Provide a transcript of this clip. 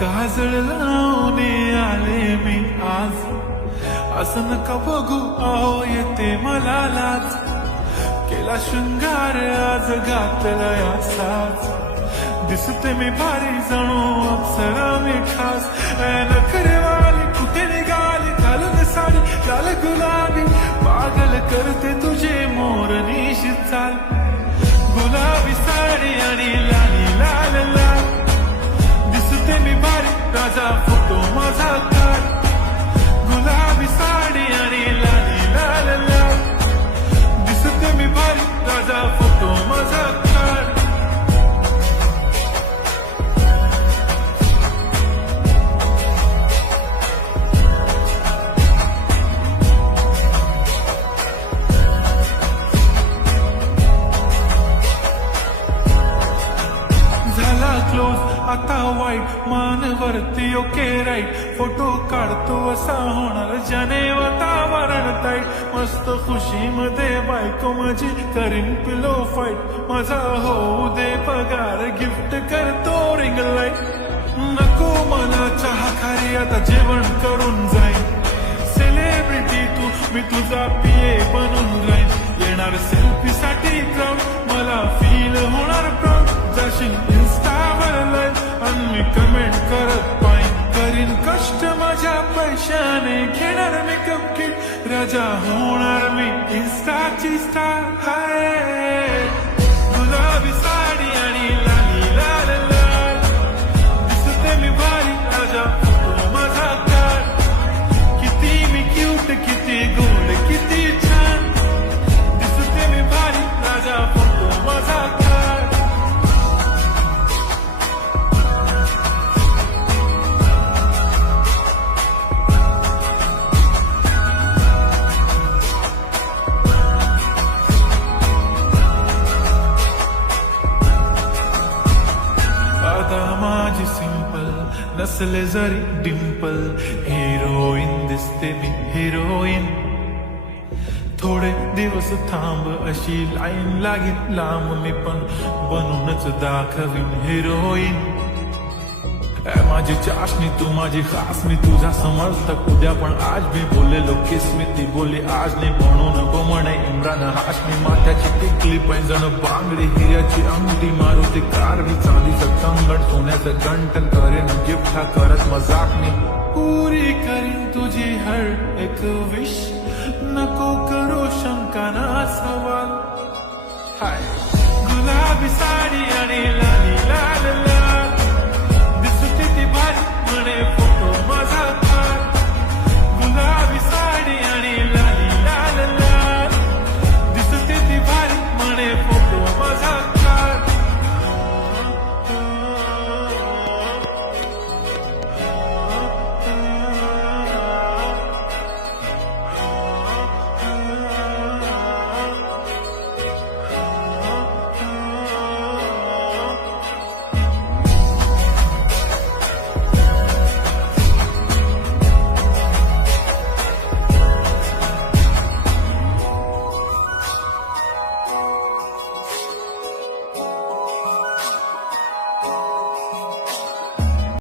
काजळ लावणे आले मी आज, असं नका बघू आओ येते मला लाज. केला शृंगार आज घातला असाच, दिसते मी भारी जणू अप्सरा मी खास. नखरेवाली कुठे निघाली घालून साडी लाल गुलाबी, पागल करते तुझे मोरनीश चाल. गुलाबी साडी आणि लाली लाल लाल, दिसते मी भारी राजा फोटो माझा काढ. गुलाबी साडी आणि लाली लाल लाल, दिसते मी भारी राजा फोटो माझा काढ. आता वाईट मान वरती ओके राईट, फोटो काढतो असा होणार ज्याने वातावरण ताईट. मस्त खुशी मध्ये बायको माझी करीन पिलो फाईट, माझा होऊ दे पगार गिफ्ट करतो रिंग लाईट. नको मला चहा खारी आता जेवण करून जाईन, सेलिब्रिटी तू मी तुझा पिये बनून राहीन. येणार सेल्फी साठी क्राऊड मला फील होणार प्राऊड, जाशील इन्स्टावर लाईव्ह आणि मी कमेंट करत पाहिन. करीन कष्ट माझ्या पैशाने घेणार मेकअप किट, राजा होणार मी इन्स्टाची स्टार. हाय गुलाबी साडी आणि लाली लाल लाल, दिसते मी भारी राजा फोटो माझा काढ. किती मी क्यूट किती गोड किती छान, दिसते मी भारी राजा फोटो माझा काढ. माझी सिंपल नसले जरी डिंपल, हिरोईन दिसते मी हिरोईन. थोडे दिवस थांब अशी लाईन लागेल लांब, मी पण बनूनच दाखवीन हिरोईन. माझी चाशनी तू माझी खास, मी तुझा समर्थक उद्या पण आज मी बोललेलो किस मी, ती बोलली आज नाही म्हणून नको म्हणे इम्रान हाशमी. माथ्याची टिकली पैंजण बांगडी हिऱ्याची अंगठी, मारुती कार ही चांदीचं कंगण, सोन्याचं गंटन करेन गिफ्ट हा करत मजाक मी. पुरी करीन तुझी हर एक विश, नको करू शंका ना सवाल. हाय गुलाबी साडी आणि